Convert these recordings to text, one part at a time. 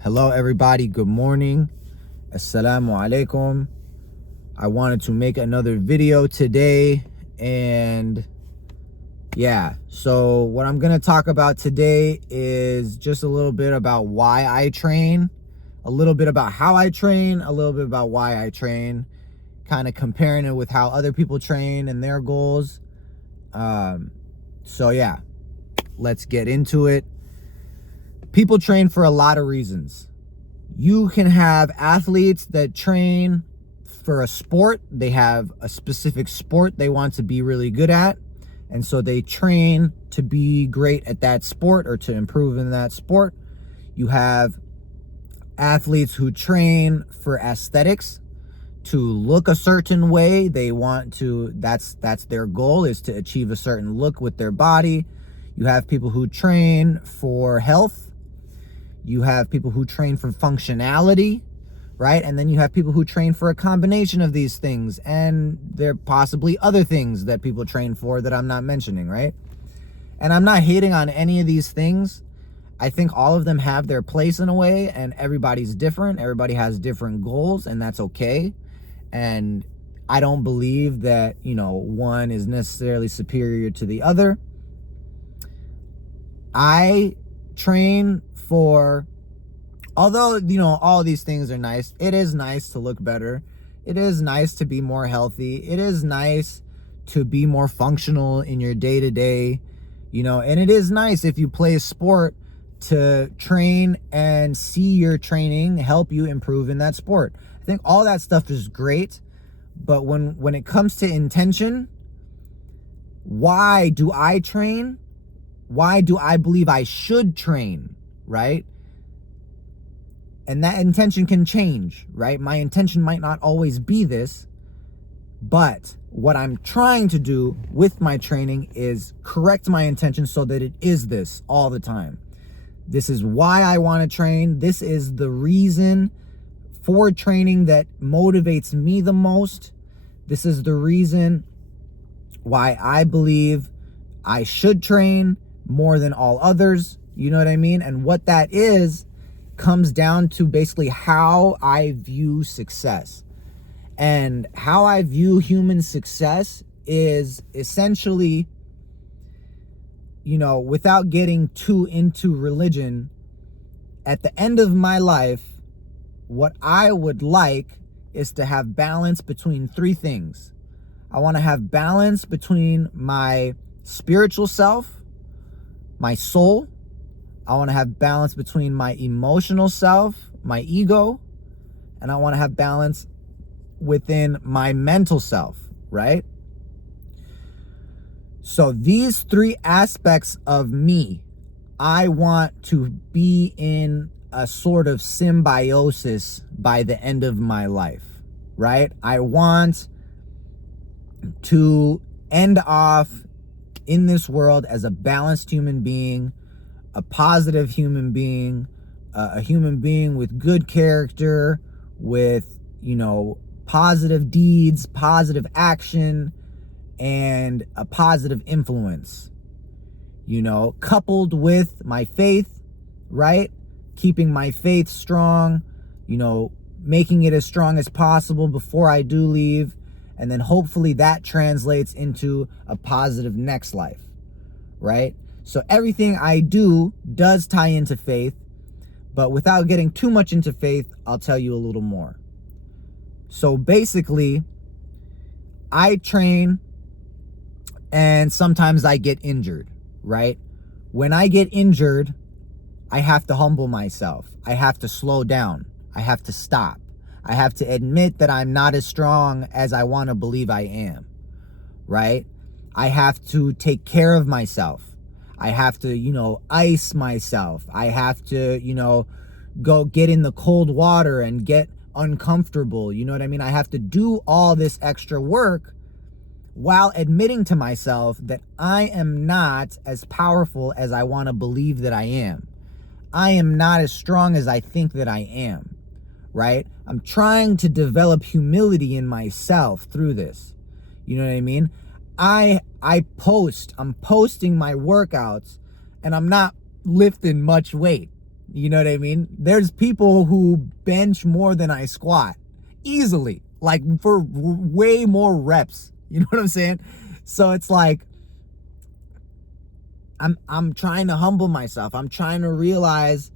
Hello everybody, good morning. Assalamu alaikum. I wanted to make another video today, and so what I'm going to talk about today is just a little bit about why I train, a little bit about how I train, a little bit about why I train, kind of comparing it with how other people train and their goals. Let's get into it. People train for a lot of reasons. You can have athletes that train for a sport. They have a specific sport they want to be really good at, and so they train to be great at that sport or to improve in that sport. You have athletes who train for aesthetics, to look a certain way. They want to, that's their goal, is to achieve a certain look with their body. You have people who train for health. You have people who train for functionality, right? And then you have people who train for a combination of these things. And there are possibly other things that people train for that I'm not mentioning, right? And I'm not hating on any of these things. I think all of them have their place in a way, and everybody's different. Everybody has different goals, and that's okay. And I don't believe that, one is necessarily superior to the other. I train for, although, all these things are nice. It is nice to look better. It is nice to be more healthy. It is nice to be more functional in your day-to-day, and it is nice if you play a sport to train and see your training help you improve in that sport. I think all that stuff is great, but when it comes to intention, why do I train? Why do I believe I should train, right? And that intention can change, right? My intention might not always be this, but what I'm trying to do with my training is correct my intention so that it is this all the time. This is why I want to train. This is the reason for training that motivates me the most. This is the reason why I believe I should train more than all others. You know what I mean? And what that is comes down to basically how I view success. And how I view human success is essentially, without getting too into religion, at the end of my life, what I would like is to have balance between three things. I want to have balance between my spiritual self, my soul. I want to have balance between my emotional self, my ego, and I want to have balance within my mental self, right? So these three aspects of me, I want to be in a sort of symbiosis by the end of my life, right? I want to end off in this world as a balanced human being, a positive human being, a human being with good character, with, positive deeds, positive action, and a positive influence, coupled with my faith, right? Keeping my faith strong, making it as strong as possible before I do leave. And then hopefully that translates into a positive next life, right? So everything I do does tie into faith, but without getting too much into faith, I'll tell you a little more. So basically, I train and sometimes I get injured, right? When I get injured, I have to humble myself. I have to slow down. I have to stop. I have to admit that I'm not as strong as I want to believe I am, right? I have to take care of myself. I have to, ice myself. I have to, go get in the cold water and get uncomfortable. You know what I mean? I have to do all this extra work while admitting to myself that I am not as powerful as I want to believe that I am. I am not as strong as I think that I am, right? I'm trying to develop humility in myself through this. You know what I mean? I'm posting my workouts and I'm not lifting much weight, You know what I mean? There's people who bench more than I squat easily, like for way more reps. You know what I'm saying? So it's like, I'm trying to humble myself. I'm trying to realize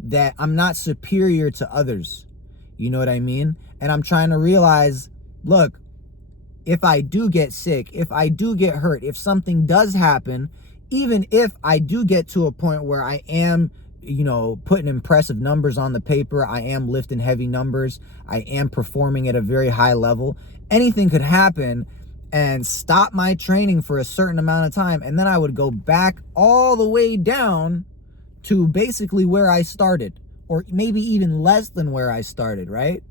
that I'm not superior to others. You know what I mean? And I'm trying to realize, look, if I do get sick, if I do get hurt, if something does happen, even if I do get to a point where I am, putting impressive numbers on the paper, I am lifting heavy numbers, I am performing at a very high level, anything could happen and stop my training for a certain amount of time. And then I would go back all the way down to basically where I started, or maybe even less than where I started, right?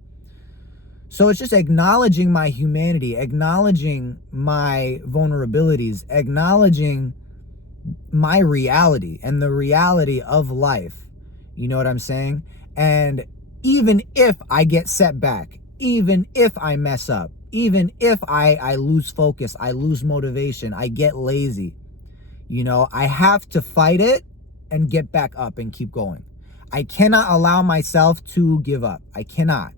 So it's just acknowledging my humanity, acknowledging my vulnerabilities, acknowledging my reality and the reality of life. You know what I'm saying? And even if I get set back, even if I mess up, even if I lose focus, I lose motivation, I get lazy, I have to fight it and get back up and keep going. I cannot allow myself to give up. I cannot,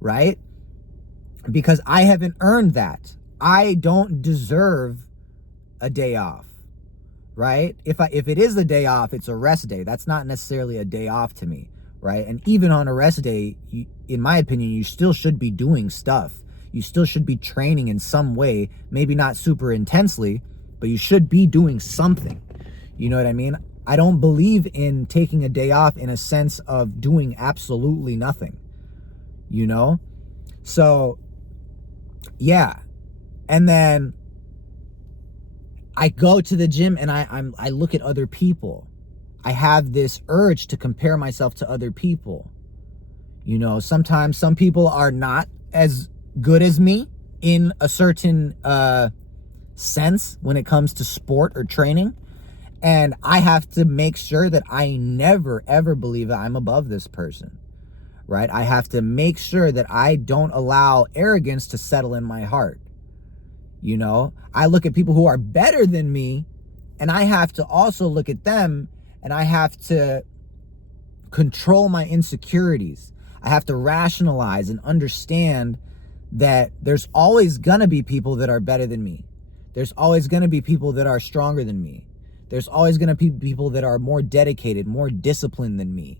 right? Because I haven't earned that. I don't deserve a day off, right? If it is a day off, it's a rest day. That's not necessarily a day off to me, right? And even on a rest day, in my opinion, you still should be doing stuff. You still should be training in some way, maybe not super intensely, but you should be doing something. You know what I mean? I don't believe in taking a day off in a sense of doing absolutely nothing, So, yeah. And then I go to the gym and I look at other people. I have this urge to compare myself to other people. Sometimes some people are not as good as me in a certain sense when it comes to sport or training. And I have to make sure that I never, ever believe that I'm above this person, right? I have to make sure that I don't allow arrogance to settle in my heart. I look at people who are better than me, and I have to also look at them, and I have to control my insecurities. I have to rationalize and understand that there's always gonna be people that are better than me. There's always gonna be people that are stronger than me. There's always gonna be people that are more dedicated, more disciplined than me.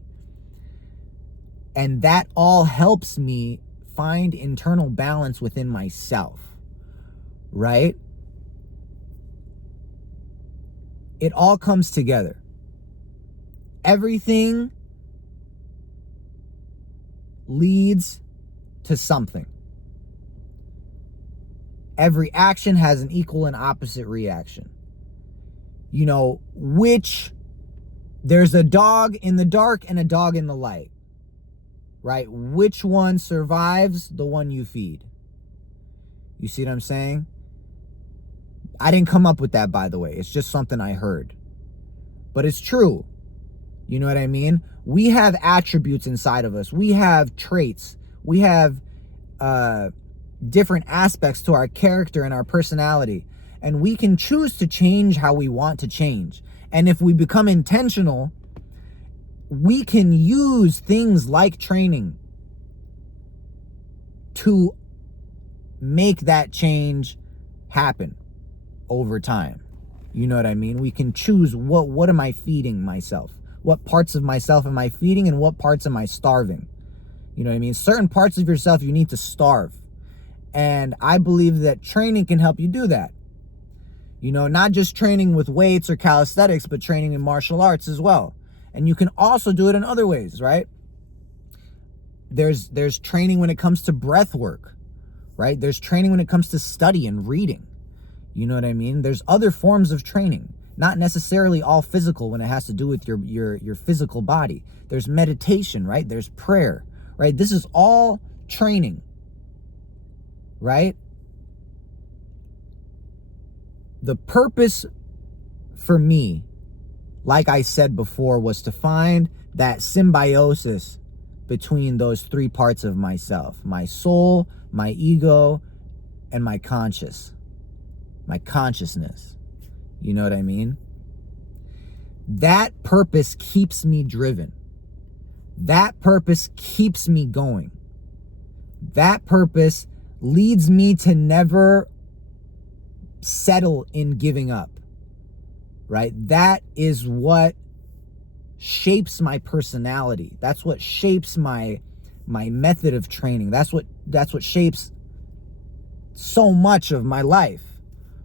And that all helps me find internal balance within myself, right? It all comes together. Everything leads to something. Every action has an equal and opposite reaction. There's a dog in the dark and a dog in the light, right? Which one survives? The one you feed. You see what I'm saying? I didn't come up with that, by the way. It's just something I heard. But it's true. You know what I mean? We have attributes inside of us. We have traits. We have different aspects to our character and our personality. And we can choose to change how we want to change. And if we become intentional, we can use things like training to make that change happen over time. You know what I mean? We can choose what am I feeding myself? What parts of myself am I feeding and what parts am I starving? You know what I mean? Certain parts of yourself you need to starve. And I believe that training can help you do that. Not just training with weights or calisthenics, but training in martial arts as well. And you can also do it in other ways, right? There's training when it comes to breath work, right? There's training when it comes to study and reading. You know what I mean? There's other forms of training, not necessarily all physical when it has to do with your physical body. There's meditation, right? There's prayer, right? This is all training, right? The purpose for me, like I said before, was to find that symbiosis between those three parts of myself: my soul, my ego, and my consciousness. You know what I mean? That purpose keeps me driven. That purpose keeps me going. That purpose leads me to never settle in giving up, right? That is what shapes my personality. That's what shapes my method of training. That's what shapes so much of my life,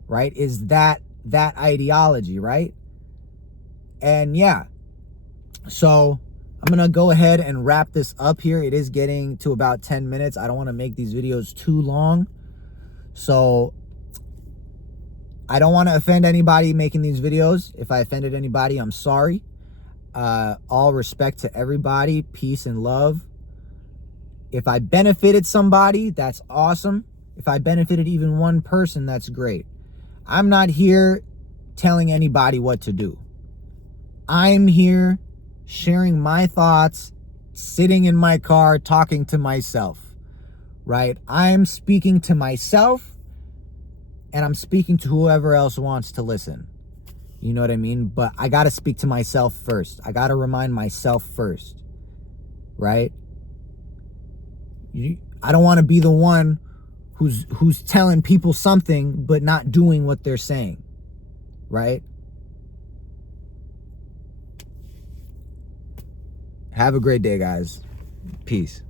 right? Is that ideology, right? And yeah, so I'm gonna go ahead and wrap this up here. It is getting to about 10 minutes. I don't want to make these videos too long, so I don't want to offend anybody making these videos. If I offended anybody, I'm sorry. All respect to everybody, peace and love. If I benefited somebody, that's awesome. If I benefited even one person, that's great. I'm not here telling anybody what to do. I'm here sharing my thoughts, sitting in my car, talking to myself, right? I'm speaking to myself, and I'm speaking to whoever else wants to listen. You know what I mean? But I got to speak to myself first. I got to remind myself first, right? I don't want to be the one who's telling people something but not doing what they're saying, right? Have a great day, guys. Peace.